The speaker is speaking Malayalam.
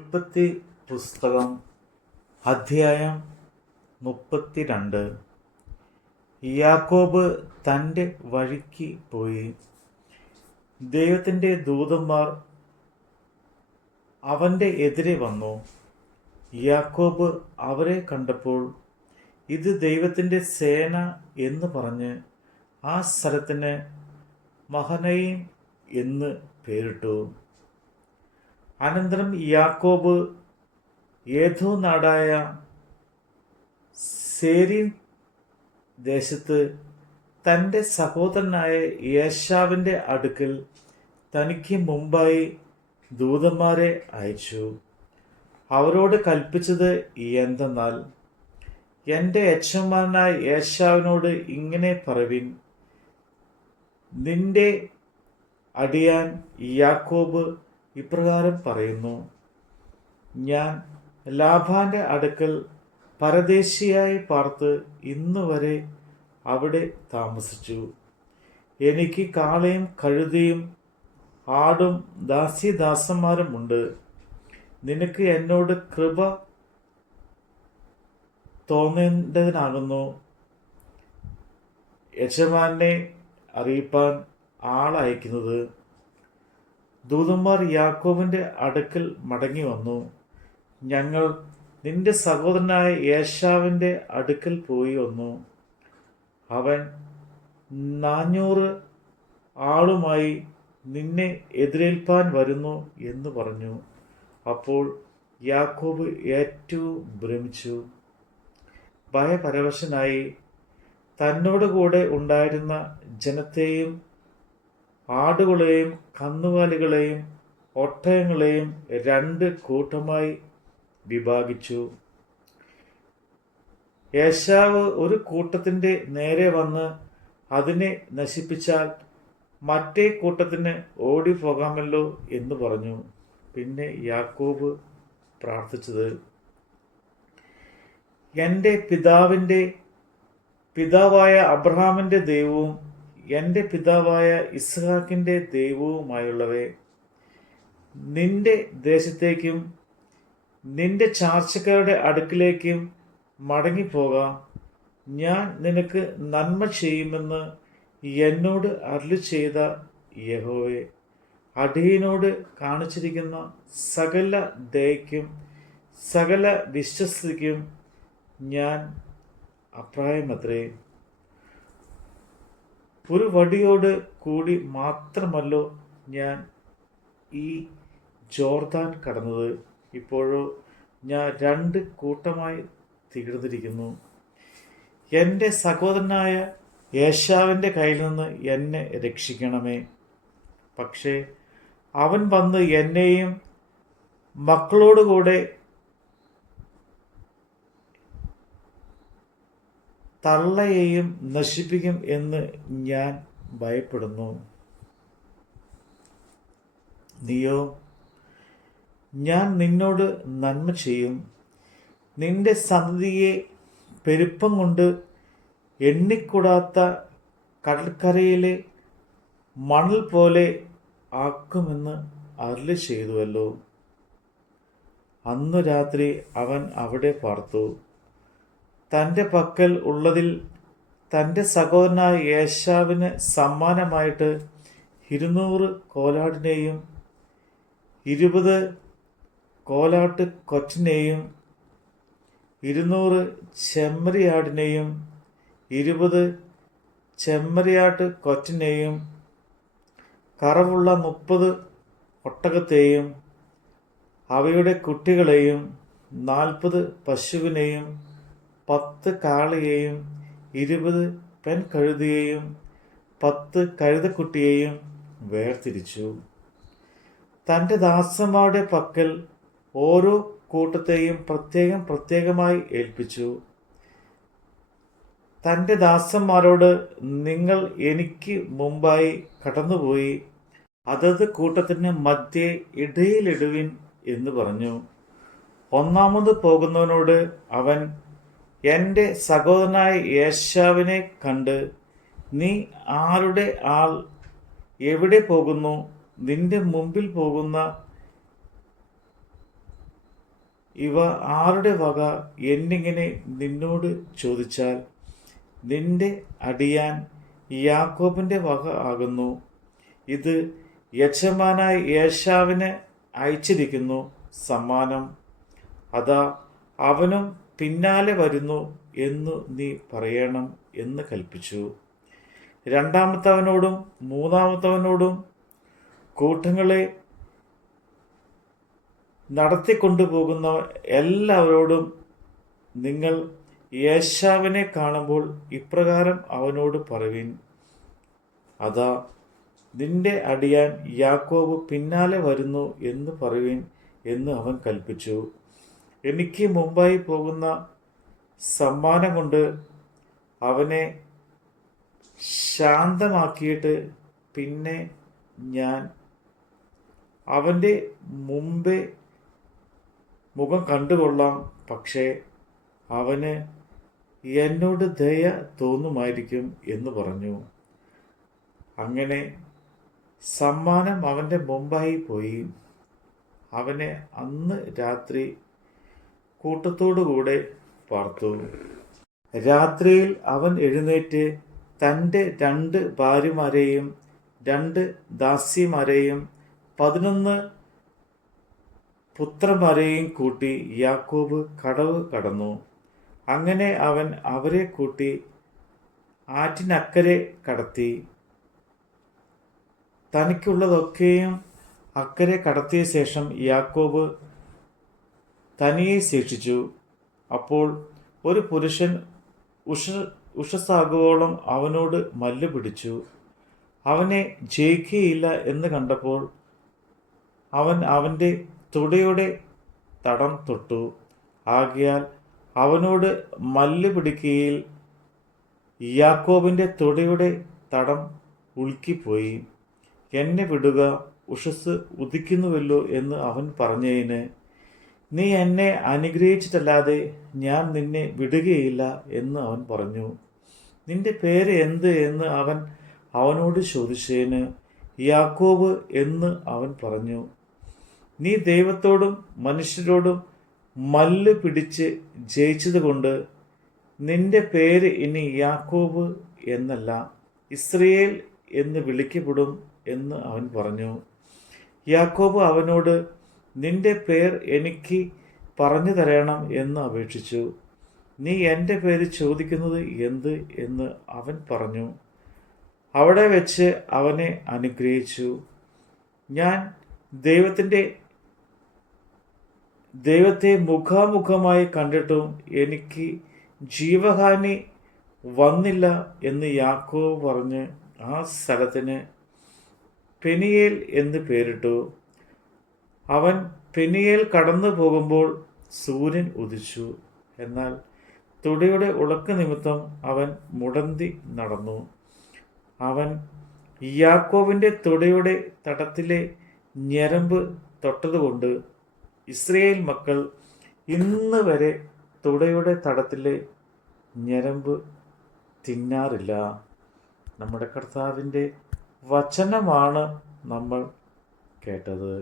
ഉൽപ്പത്തി പുസ്തകം അധ്യായം 32. യാക്കോബ് തൻ്റെ വഴിക്ക് പോയി. ദൈവത്തിൻ്റെ ദൂതന്മാർ അവൻ്റെ എതിരെ വന്നു. യാക്കോബ് അവരെ കണ്ടപ്പോൾ ഇത് ദൈവത്തിൻ്റെ സേന എന്ന് പറഞ്ഞ് ആ സ്ഥലത്തിന് മഹനയീം എന്ന് പേരിട്ടു. അനന്തരം യാക്കോബ് ഏദോം നാടായ സേരീൻ ദേശത്ത് തൻ്റെ സഹോദരനായ ഏശാവിൻ്റെ അടുക്കൽ തനിക്ക് മുമ്പായി ദൂതന്മാരെ അയച്ചു. അവരോട് കൽപ്പിച്ചത് എന്തെന്നാൽ, എൻ്റെ യജമാനനായ ഏശാവിനോട് ഇങ്ങനെ പറവിൻ, നിന്റെ അടിയാൻ യാക്കോബ് ഇപ്രകാരം പറയുന്നു, ഞാൻ ലാബാന്റെ അടുക്കൽ പരദേശിയായി പാർത്ത് ഇന്നുവരെ അവിടെ താമസിച്ചു. എനിക്ക് കാളയും കഴുതയും ആടും ദാസീദാസന്മാരും ഉണ്ട്. നിനക്ക് എന്നോട് കൃപ തോന്നേണ്ടതിനാകുന്നു യജമാനെ അറിയിപ്പാൻ ആളയക്കുന്നത്. ദൂതന്മാർ യാക്കോബിന്റെ അടുക്കൽ മടങ്ങി വന്നു. ഞങ്ങൾ നിന്റെ സഹോദരനായ ഏശാവിന്റെ അടുക്കൽ പോയി വന്നു. അവൻ 400 ആളുമായി നിന്നെ എതിരേൽപ്പാൻ വരുന്നു എന്ന് പറഞ്ഞു. അപ്പോൾ യാക്കോബ് ഏറ്റവും ഭ്രമിച്ചു, ഭയപരവശനായി തന്നോടുകൂടെ ഉണ്ടായിരുന്ന ജനത്തെയും ആടുകളെയും കന്നുകാലികളെയും ഒട്ടകങ്ങളെയും 2 കൂട്ടമായി വിഭാഗിച്ചു. ഏശാവ് ഒരു കൂട്ടത്തിൻ്റെ നേരെ വന്ന് അതിനെ നശിപ്പിച്ചാൽ മറ്റേ കൂട്ടത്തിന് ഓടിപ്പോകാമല്ലോ എന്ന് പറഞ്ഞു. പിന്നെ യാക്കോബ് പ്രാർത്ഥിച്ചത്, എൻ്റെ പിതാവായ അബ്രഹാമിൻ്റെ ദൈവവും എൻ്റെ പിതാവായ ഇസ്ഹാക്കിൻ്റെ ദൈവവുമായുള്ളവേ, നിന്റെ ദേശത്തേക്കും നിന്റെ ചാർച്ചക്കാരുടെ അടുക്കിലേക്കും മടങ്ങിപ്പോകാം. ഞാൻ നിനക്ക് നന്മ ചെയ്യുമെന്ന് എന്നോട് അരുളി ചെയ്ത യഹോവേ, അടിയനോട് കാണിച്ചിരിക്കുന്ന സകല ദയയ്ക്കും സകല വിശ്വസ്തയ്ക്കും ഞാൻ അപ്രായമത്രേ. ഒരു വടിയോട് കൂടി മാത്രമല്ലോ ഞാൻ ഈ ജോർദാൻ കടന്നത്. ഇപ്പോഴോ ഞാൻ 2 കൂട്ടമായി തീർന്നിരിക്കുന്നു. എൻ്റെ സഹോദരനായ ഏശാവിൻ്റെ കയ്യിൽ നിന്ന് എന്നെ രക്ഷിക്കണമേ. പക്ഷേ അവൻ വന്ന് എന്നെയും മക്കളോടുകൂടെ തള്ളയെയും നശിപ്പിക്കും എന്ന് ഞാൻ ഭയപ്പെടുന്നു. നീയോ, ഞാൻ നിന്നോട് നന്മ ചെയ്യും. നിന്റെ സന്തതിയെ പെരുപ്പം കൊണ്ട് എണ്ണിക്കൂടാത്ത കടൽക്കരയിലെ മണൽ പോലെ ആക്കുമെന്ന് അരുളി ചെയ്തുവല്ലോ. അന്നു രാത്രി അവൻ അവിടെ പാർത്തു. തൻ്റെ പക്കൽ ഉള്ളതിൽ തൻ്റെ സഹോദരനായ ഏശാവിന് സമ്മാനമായിട്ട് 200 കോലാടിനെയും 20 കോലാട്ട് കൊറ്റനെയും 200 ചെമ്മരിയാടിനെയും 20 ചെമ്മരിയാട്ട് കൊറ്റനെയും കറവുള്ള 30 ഒട്ടകത്തെയും അവയുടെ കുട്ടികളെയും 40 പശുവിനെയും 10 കാളയെയും 20 പെൺകഴുതയെയും 10 കഴുതക്കുട്ടിയെയും വേർതിരിച്ചു. തൻ്റെ ദാസന്മാരുടെ പക്കൽ ഓരോ കൂട്ടത്തെയും പ്രത്യേകമായി ഏൽപ്പിച്ചു. തൻ്റെ ദാസന്മാരോട്, നിങ്ങൾ എനിക്ക് മുമ്പായി കടന്നുപോയി അതത് കൂട്ടത്തിന് മധ്യേ ഇടയിലിടുവിൻ എന്ന് പറഞ്ഞു. ഒന്നാമത് പോകുന്നവനോട് അവൻ, എൻ്റെ സഹോദരനായ ഏശാവിനെ കണ്ട്, നീ ആരുടെ ആൾ, എവിടെ പോകുന്നു? നിന്റെ മുമ്പിൽ പോകുന്ന ഇവ ആരുടെ വക എന്നിങ്ങനെ നിന്നോട് ചോദിച്ചാൽ നിന്റെ അടിയാൻ യാക്കോബിൻ്റെ വക ആകുന്നു. ഇത് യജമാനായ ഏശാവിന് അയച്ചിരിക്കുന്നു സമ്മാനം. അതാ അവനും പിന്നാലെ വരുന്നു എന്നു നീ പറയണം എന്ന് കൽപ്പിച്ചു. രണ്ടാമത്തവനോടും മൂന്നാമത്തവനോടും കൂട്ടങ്ങളെ നടത്തിക്കൊണ്ടുപോകുന്ന എല്ലാവരോടും നിങ്ങൾ ഏശാവിനെ കാണുമ്പോൾ ഇപ്രകാരം അവനോട് പറയുവിൻ, അതാ നിന്റെ അടിയാൻ യാക്കോബ് പിന്നാലെ വരുന്നു എന്ന് പറയുവിൻ എന്ന് അവൻ കൽപ്പിച്ചു. എനിക്ക് മുമ്പായി പോകുന്ന സമ്മാനം കൊണ്ട് അവനെ ശാന്തമാക്കിയിട്ട് പിന്നെ ഞാൻ അവൻ്റെ മുമ്പേ മുഖം കണ്ടുകൊള്ളാം. പക്ഷേ അവന് എന്നോട് ദയ തോന്നുമായിരിക്കും എന്ന് പറഞ്ഞു. അങ്ങനെ സമ്മാനം അവൻ്റെ മുമ്പായി പോയി അവനെ അന്ന് രാത്രി കൂട്ടത്തോടുകൂടെ പാർത്തു. രാത്രിയിൽ അവൻ എഴുന്നേറ്റ് തൻ്റെ 2 ഭാര്യമാരെയും 2 ദാസിമാരെയും 11 പുത്രന്മാരെയും കൂട്ടി യാക്കോബ് കടവ് കടന്നു. അങ്ങനെ അവൻ അവരെ കൂട്ടി ആറ്റിനക്കരെ കടത്തി. തനിക്കുള്ളതൊക്കെയും അക്കരെ കടത്തിയ ശേഷം യാക്കോബ് തനിയെ ശേഷിച്ചു. അപ്പോൾ ഒരു പുരുഷൻ ഉഷസാകുവോളം അവനോട് മല്ല് പിടിച്ചു. അവനെ ജയിക്കുകയില്ല എന്ന് കണ്ടപ്പോൾ അവൻ അവൻ്റെ തുടയുടെ തടം തൊട്ടു. ആകയാൽ അവനോട് മല്ല് പിടിക്കുകയിൽ യാക്കോബിൻ്റെ തുടയുടെ തടം ഉൾക്കിപ്പോയി. എന്നെ വിടുക, ഉഷസ് ഉദിക്കുന്നുവല്ലോ എന്ന് അവൻ പറഞ്ഞതിന്, നീ എന്നെ അനുഗ്രഹിച്ചിട്ടല്ലാതെ ഞാൻ നിന്നെ വിടുകയില്ല എന്ന് അവൻ പറഞ്ഞു. നിന്റെ പേര് എന്ത് എന്ന് അവൻ അവനോട് ചോദിച്ചതിന് യാക്കോബ് എന്ന് അവൻ പറഞ്ഞു. നീ ദൈവത്തോടും മനുഷ്യരോടും മല്ല് പിടിച്ച് ജയിച്ചതുകൊണ്ട് നിന്റെ പേര് ഇനി യാക്കോബ് എന്നല്ല ഇസ്രയേൽ എന്ന് വിളിക്കപ്പെടും എന്ന് അവൻ പറഞ്ഞു. യാക്കോബ് അവനോട് നിന്റെ പേർ എനിക്ക് പറഞ്ഞു തരണം എന്ന് അപേക്ഷിച്ചു. നീ എൻ്റെ പേര് ചോദിക്കുന്നത് എന്ത് എന്ന് അവൻ പറഞ്ഞു. അവിടെ വെച്ച് അവനെ അനുഗ്രഹിച്ചു. ഞാൻ ദൈവത്തെ മുഖാമുഖമായി കണ്ടിട്ടും എനിക്ക് ജീവഹാനി വന്നില്ല എന്ന് യാക്കോബ് പറഞ്ഞ് ആ സ്ഥലത്തിന് പെനിയേൽ എന്ന് പേരിട്ടു. അവൻ പെനിയേൽ കടന്നു പോകുമ്പോൾ സൂര്യൻ ഉദിച്ചു. എന്നാൽ തുടയുടെ ഉളക്ക് നിമിത്തം അവൻ മുടന്തി നടന്നു. അവൻ യാക്കോബിൻ്റെ തുടയുടെ തടത്തിലെ ഞരമ്പ് തൊട്ടതുകൊണ്ട് ഇസ്രയേൽ മക്കൾ ഇന്ന് വരെ തുടയുടെ തടത്തിലെ ഞരമ്പ് തിന്നാറില്ല. നമ്മുടെ കർത്താവിൻ്റെ വചനമാണ് നമ്മൾ കേട്ടത്.